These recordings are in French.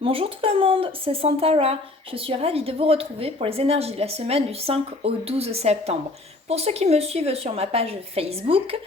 Bonjour tout le monde, c'est Santara. Je suis ravie de vous retrouver pour les énergies de la semaine du 5 au 12 septembre. Pour ceux qui me suivent sur ma page Facebook,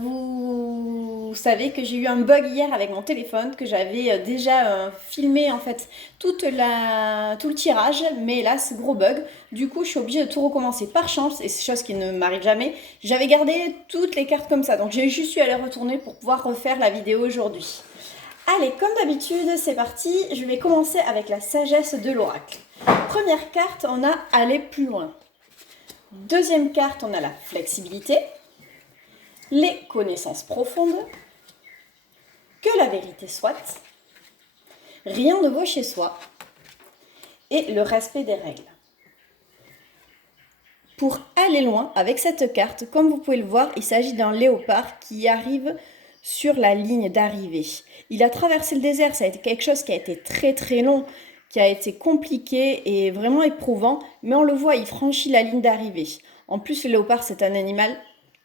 vous savez que j'ai eu un bug hier avec mon téléphone, que j'avais déjà filmé en fait tout le tirage, mais là c'est gros bug. Du coup, je suis obligée de tout recommencer par chance, et c'est chose qui ne m'arrive jamais. J'avais gardé toutes les cartes comme ça, donc j'ai juste eu à les retourner pour pouvoir refaire la vidéo aujourd'hui. Allez, comme d'habitude, c'est parti. Je vais commencer avec la sagesse de l'oracle. Première carte, on a aller plus loin. Deuxième carte, on a la flexibilité, les connaissances profondes, que la vérité soit, rien ne vaut chez soi et le respect des règles. Pour aller loin avec cette carte, comme vous pouvez le voir, il s'agit d'un léopard qui arrive sur la ligne d'arrivée. Il a traversé le désert, ça a été quelque chose qui a été très très long, qui a été compliqué et vraiment éprouvant, mais on le voit, il franchit la ligne d'arrivée. En plus, le léopard, c'est un animal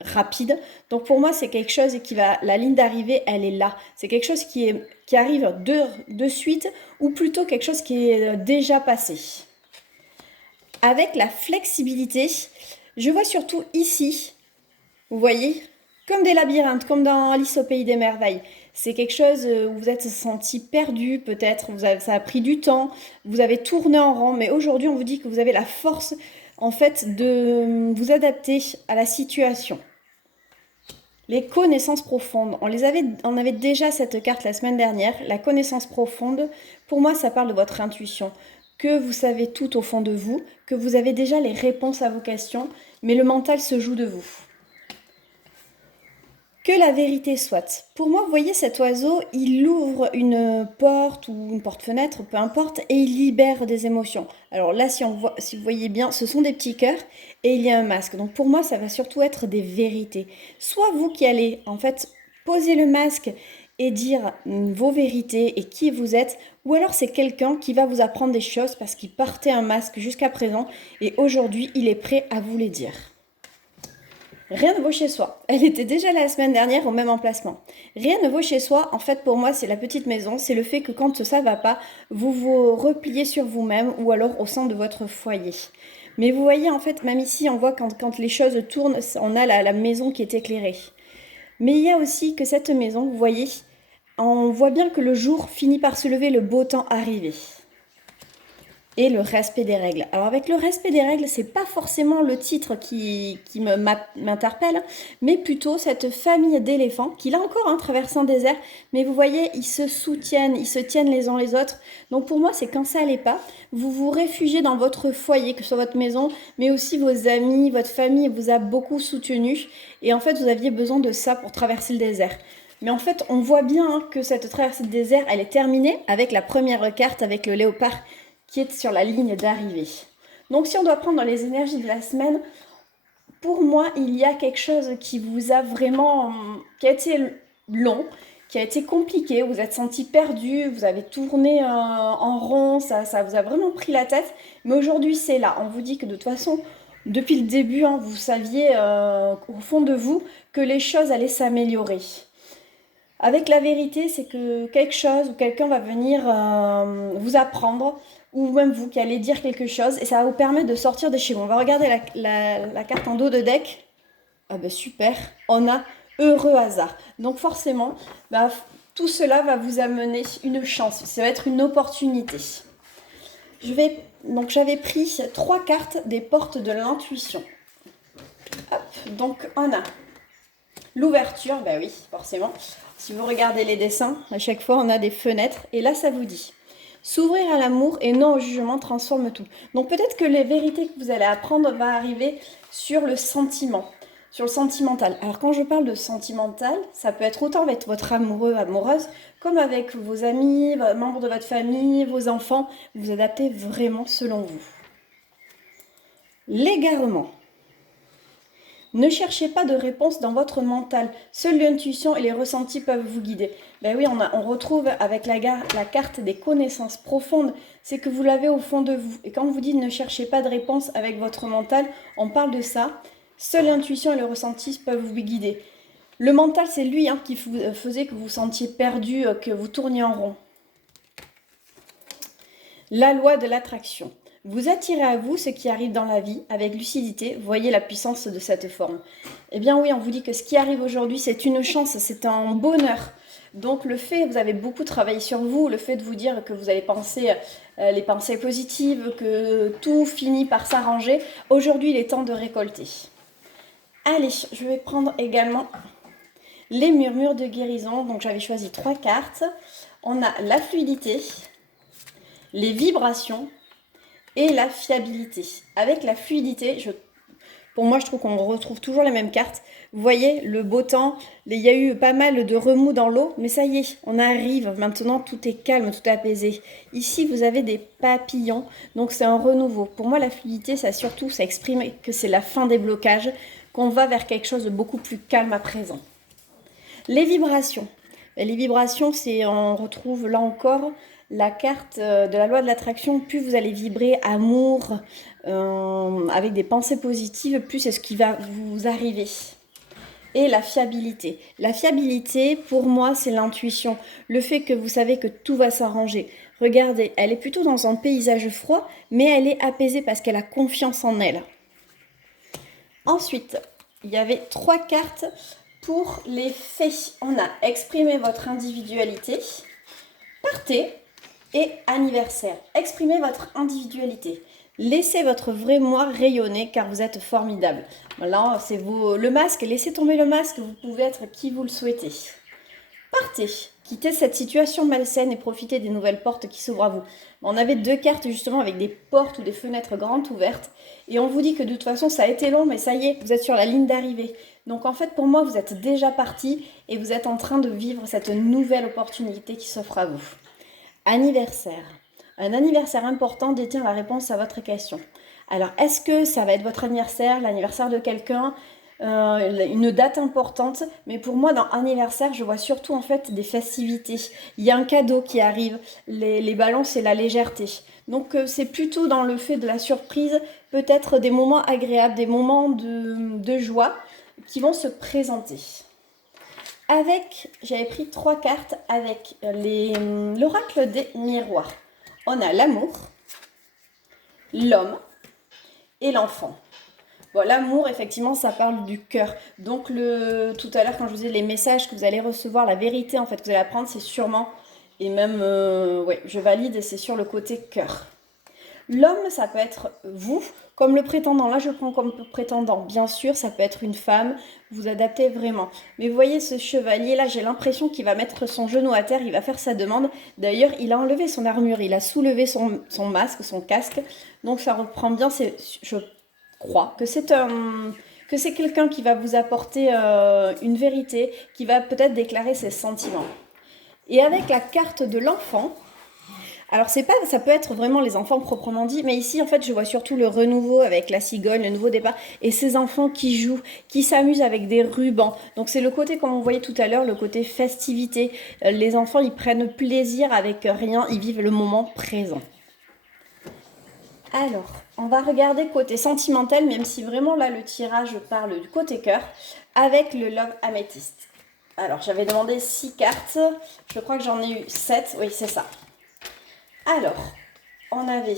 rapide, donc pour moi, c'est quelque chose qui va, la ligne d'arrivée, elle est là. C'est quelque chose qui arrive de suite, ou plutôt quelque chose qui est déjà passé. Avec la flexibilité, je vois surtout ici, vous voyez, comme des labyrinthes, comme dans Alice au pays des merveilles. C'est quelque chose où vous êtes senti perdu, peut-être, ça a pris du temps, vous avez tourné en rond, mais aujourd'hui on vous dit que vous avez la force en fait de vous adapter à la situation. Les connaissances profondes, on avait déjà cette carte la semaine dernière. La connaissance profonde, pour moi ça parle de votre intuition, que vous savez tout au fond de vous, que vous avez déjà les réponses à vos questions, mais le mental se joue de vous. Que la vérité soit. Pour moi, vous voyez cet oiseau, il ouvre une porte ou une porte-fenêtre, peu importe, et il libère des émotions. Alors là, si vous voyez bien, ce sont des petits cœurs et il y a un masque. Donc pour moi, ça va surtout être des vérités. Soit vous qui allez en fait poser le masque et dire vos vérités et qui vous êtes, ou alors c'est quelqu'un qui va vous apprendre des choses parce qu'il portait un masque jusqu'à présent et aujourd'hui, il est prêt à vous les dire. Rien ne vaut chez soi. Elle était déjà la semaine dernière au même emplacement. Rien ne vaut chez soi, en fait pour moi c'est la petite maison, c'est le fait que quand ça va pas, vous vous repliez sur vous-même ou alors au sein de votre foyer. Mais vous voyez en fait, même ici on voit quand les choses tournent, on a la maison qui est éclairée. Mais il y a aussi que cette maison, vous voyez, on voit bien que le jour finit par se lever, le beau temps arrivé. Et le respect des règles. Alors avec le respect des règles, c'est pas forcément le titre qui m'interpelle, mais plutôt cette famille d'éléphants qui là encore traversent un désert, mais vous voyez, ils se soutiennent, ils se tiennent les uns les autres. Donc pour moi, c'est quand ça allait pas, vous vous réfugiez dans votre foyer, que ce soit votre maison, mais aussi vos amis, votre famille vous a beaucoup soutenu, et en fait vous aviez besoin de ça pour traverser le désert. Mais en fait, on voit bien que cette traversée de désert, elle est terminée avec la première carte, avec le léopard qui est sur la ligne d'arrivée. Donc si on doit prendre les énergies de la semaine, pour moi, il y a quelque chose qui vous a vraiment, qui a été long, qui a été compliqué, vous êtes senti perdu, vous avez tourné en rond, ça vous a vraiment pris la tête, mais aujourd'hui c'est là, on vous dit que de toute façon, depuis le début, vous saviez au fond de vous que les choses allaient s'améliorer. Avec la vérité, c'est que quelque chose ou quelqu'un va venir vous apprendre, ou même vous qui allez dire quelque chose, et ça va vous permettre de sortir de chez vous. On va regarder la carte en dos de deck. Ah ben super, on a heureux hasard. Donc forcément, tout cela va vous amener une chance, ça va être une opportunité. Donc j'avais pris 3 cartes des portes de l'intuition. Donc on a l'ouverture, bah oui, forcément. Si vous regardez les dessins, à chaque fois on a des fenêtres. Et là, ça vous dit s'ouvrir à l'amour et non au jugement transforme tout. Donc peut-être que les vérités que vous allez apprendre vont arriver sur le sentiment, sur le sentimental. Alors quand je parle de sentimental, ça peut être autant avec votre amoureux, amoureuse, comme avec vos amis, membres de votre famille, vos enfants. Vous adaptez vraiment selon vous. L'égarement. Ne cherchez pas de réponse dans votre mental. Seule l'intuition et les ressentis peuvent vous guider. Ben oui, on retrouve avec la carte des connaissances profondes. C'est que vous l'avez au fond de vous. Et quand on vous dit ne cherchez pas de réponse avec votre mental, on parle de ça. Seule l'intuition et les ressentis peuvent vous guider. Le mental, c'est lui qui faisait que vous vous sentiez perdu, que vous tourniez en rond. La loi de l'attraction. Vous attirez à vous ce qui arrive dans la vie avec lucidité. Voyez la puissance de cette forme. Eh bien oui, on vous dit que ce qui arrive aujourd'hui, c'est une chance, c'est un bonheur. Donc le fait, vous avez beaucoup travaillé sur vous, le fait de vous dire que vous allez penser les pensées positives, que tout finit par s'arranger. Aujourd'hui, il est temps de récolter. Allez, je vais prendre également les murmures de guérison. Donc j'avais choisi 3 cartes. On a la fluidité, les vibrations et la fiabilité. Avec la fluidité, pour moi, je trouve qu'on retrouve toujours les mêmes cartes. Vous voyez, le beau temps, il y a eu pas mal de remous dans l'eau, mais ça y est, on arrive. Maintenant, tout est calme, tout est apaisé. Ici, vous avez des papillons, donc c'est un renouveau. Pour moi, la fluidité, ça exprime que c'est la fin des blocages, qu'on va vers quelque chose de beaucoup plus calme à présent. Les vibrations. Les vibrations, on retrouve là encore la carte de la loi de l'attraction. Plus vous allez vibrer amour, avec des pensées positives, plus c'est ce qui va vous arriver. Et la fiabilité. La fiabilité, pour moi, c'est l'intuition. Le fait que vous savez que tout va s'arranger. Regardez, elle est plutôt dans un paysage froid, mais elle est apaisée parce qu'elle a confiance en elle. Ensuite, il y avait 3 cartes pour les faits. On a exprimé votre individualité, partez et anniversaire. Exprimez votre individualité. Laissez votre vrai moi rayonner car vous êtes formidable. Là, c'est le masque. Laissez tomber le masque. Vous pouvez être qui vous le souhaitez. Partez. Quittez cette situation malsaine et profitez des nouvelles portes qui s'ouvrent à vous. On avait 2 cartes justement avec des portes ou des fenêtres grandes ouvertes. Et on vous dit que de toute façon, ça a été long, mais ça y est, vous êtes sur la ligne d'arrivée. Donc en fait, pour moi, vous êtes déjà parti et vous êtes en train de vivre cette nouvelle opportunité qui s'offre à vous. Anniversaire. Un anniversaire important détient la réponse à votre question. Alors, est-ce que ça va être votre anniversaire, l'anniversaire de quelqu'un, une date importante? Mais pour moi, dans anniversaire, je vois surtout en fait des festivités. Il y a un cadeau qui arrive. Les ballons, c'est la légèreté. Donc, c'est plutôt dans le fait de la surprise, peut-être des moments agréables, des moments de joie qui vont se présenter. J'avais pris 3 cartes avec l'oracle des miroirs. On a l'amour, l'homme et l'enfant. Bon, l'amour, effectivement, ça parle du cœur. Donc, tout à l'heure, quand je vous disais les messages que vous allez recevoir, la vérité, en fait, que vous allez apprendre, c'est sûrement, et même, ouais, je valide, c'est sur le côté cœur. L'homme, ça peut être vous, comme le prétendant. Là, je prends comme prétendant. Bien sûr, ça peut être une femme. Vous adaptez vraiment. Mais vous voyez ce chevalier, là, j'ai l'impression qu'il va mettre son genou à terre. Il va faire sa demande. D'ailleurs, il a enlevé son armure. Il a soulevé son masque, son casque. Donc, ça reprend bien. Je crois que c'est quelqu'un qui va vous apporter une vérité, qui va peut-être déclarer ses sentiments. Et avec la carte de l'enfant, alors ça peut être vraiment les enfants proprement dit, mais ici en fait je vois surtout le renouveau avec la cigogne, le nouveau départ, et ces enfants qui jouent, qui s'amusent avec des rubans. Donc c'est le côté, comme on voyait tout à l'heure, le côté festivité. Les enfants, ils prennent plaisir avec rien, ils vivent le moment présent. Alors, on va regarder côté sentimental, même si vraiment là le tirage parle du côté cœur, avec le Love Amethyst. Alors j'avais demandé 6 cartes, je crois que j'en ai eu 7, oui c'est ça. Alors, on avait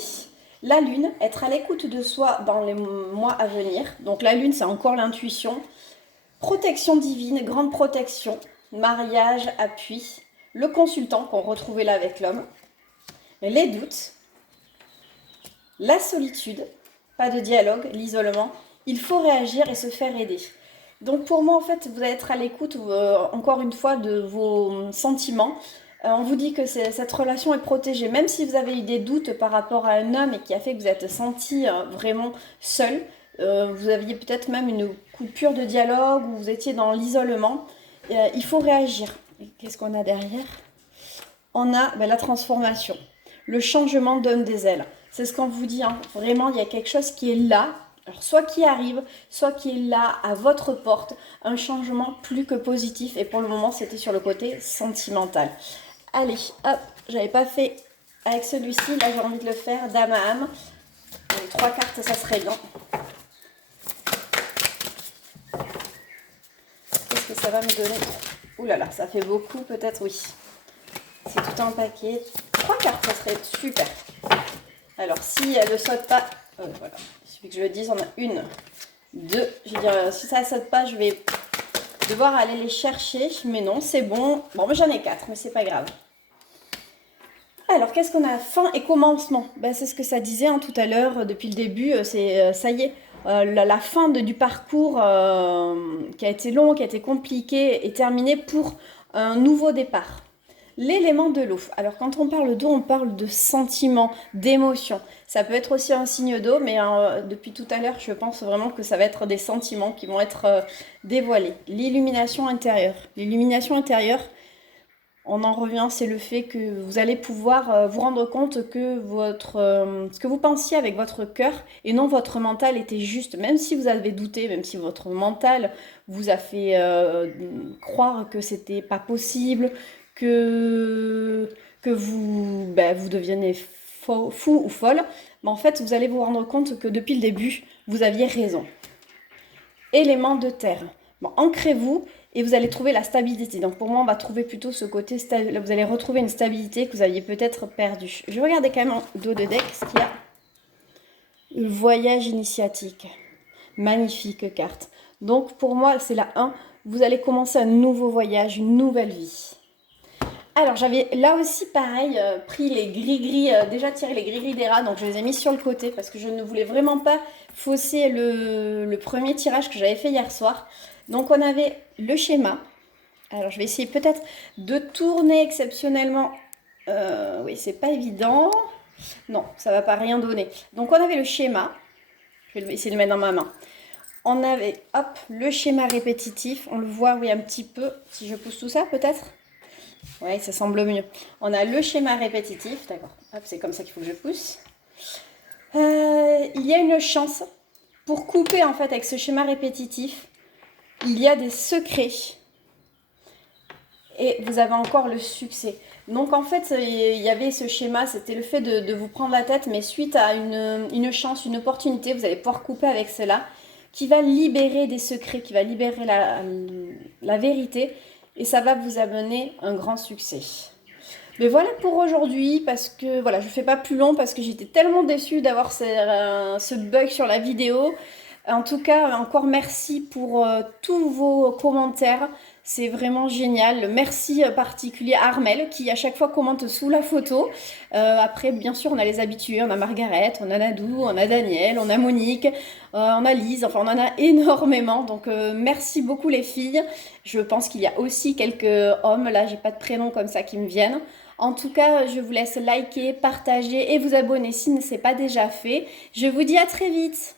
la lune, être à l'écoute de soi dans les mois à venir. Donc la lune, c'est encore l'intuition. Protection divine, grande protection, mariage, appui. Le consultant qu'on retrouvait là avec l'homme. Les doutes. La solitude, pas de dialogue, l'isolement. Il faut réagir et se faire aider. Donc pour moi, en fait, vous allez être à l'écoute, encore une fois, de vos sentiments. On vous dit que cette relation est protégée. Même si vous avez eu des doutes par rapport à un homme et qui a fait que vous êtes senti vraiment seul, vous aviez peut-être même une coupure de dialogue ou vous étiez dans l'isolement, il faut réagir. Et qu'est-ce qu'on a derrière? On a la transformation. Le changement donne des ailes. C'est ce qu'on vous dit. Hein. Vraiment, il y a quelque chose qui est là. Alors, soit qui arrive, soit qui est là à votre porte. Un changement plus que positif. Et pour le moment, c'était sur le côté sentimental. Allez, hop, j'avais pas fait avec celui-ci, là j'ai envie de le faire, dame à âme. Les 3 cartes, ça serait bien. Qu'est-ce que ça va me donner? Ouh là là, ça fait beaucoup, peut-être, oui. C'est tout un paquet. 3 cartes, ça serait super. Alors, si elle ne saute pas, voilà, il suffit que je le dise, on a une, deux. Je veux dire, si ça ne saute pas, je vais devoir aller les chercher. Mais non, c'est bon. Bon, j'en ai 4, mais c'est pas grave. Alors, qu'est-ce qu'on a? Fin et commencement. Ben, c'est ce que ça disait tout à l'heure, depuis le début. C'est ça y est, la fin du parcours qui a été long, qui a été compliqué, est terminée pour un nouveau départ. L'élément de l'eau. Alors, quand on parle d'eau, on parle de sentiments, d'émotions. Ça peut être aussi un signe d'eau, mais depuis tout à l'heure, je pense vraiment que ça va être des sentiments qui vont être dévoilés. L'illumination intérieure. L'illumination intérieure, on en revient, c'est le fait que vous allez pouvoir vous rendre compte que ce que vous pensiez avec votre cœur et non votre mental était juste. Même si vous avez douté, même si votre mental vous a fait croire que c'était pas possible, que, que vous, vous deviez fou ou folle, mais en fait, vous allez vous rendre compte que depuis le début, vous aviez raison. Élément de terre. Bon, ancrez-vous et vous allez trouver la stabilité. Donc pour moi, on va trouver plutôt ce côté, vous allez retrouver une stabilité que vous aviez peut-être perdue. Je vais regarder quand même en dos de deck ce qu'il y a. Le voyage initiatique. Magnifique carte. Donc pour moi, c'est la 1. Vous allez commencer un nouveau voyage, une nouvelle vie. Alors j'avais là aussi pareil pris les gris-gris, déjà tiré les gris-gris des rats, donc je les ai mis sur le côté parce que je ne voulais vraiment pas fausser le premier tirage que j'avais fait hier soir. Donc on avait le schéma. Alors je vais essayer peut-être de tourner exceptionnellement. Oui, c'est pas évident. Non, ça va pas rien donner. Donc on avait le schéma. Je vais essayer de le mettre dans ma main. On avait, hop, le schéma répétitif. On le voit, oui, un petit peu. Si je pousse tout ça, peut-être. Ouais, ça semble mieux. On a le schéma répétitif, d'accord. Hop, c'est comme ça qu'il faut que je pousse. Il y a une chance pour couper en fait avec ce schéma répétitif. Il y a des secrets et vous avez encore le succès. Donc en fait, il y avait ce schéma, c'était le fait de vous prendre la tête, mais suite à une chance, une opportunité, vous allez pouvoir couper avec cela qui va libérer des secrets, qui va libérer la vérité. Et ça va vous amener un grand succès. Mais voilà pour aujourd'hui, parce que voilà, je ne fais pas plus long parce que j'étais tellement déçue d'avoir ce bug sur la vidéo. En tout cas, encore merci pour tous vos commentaires. C'est vraiment génial. Merci particulier à Armel qui à chaque fois commente sous la photo. Après, bien sûr, on a les habitués. On a Margaret, on a Nadou, on a Daniel, on a Monique, on a Lise. Enfin, on en a énormément. Donc, merci beaucoup les filles. Je pense qu'il y a aussi quelques hommes. Là, j'ai pas de prénoms comme ça qui me viennent. En tout cas, je vous laisse liker, partager et vous abonner si ce n'est pas déjà fait. Je vous dis à très vite.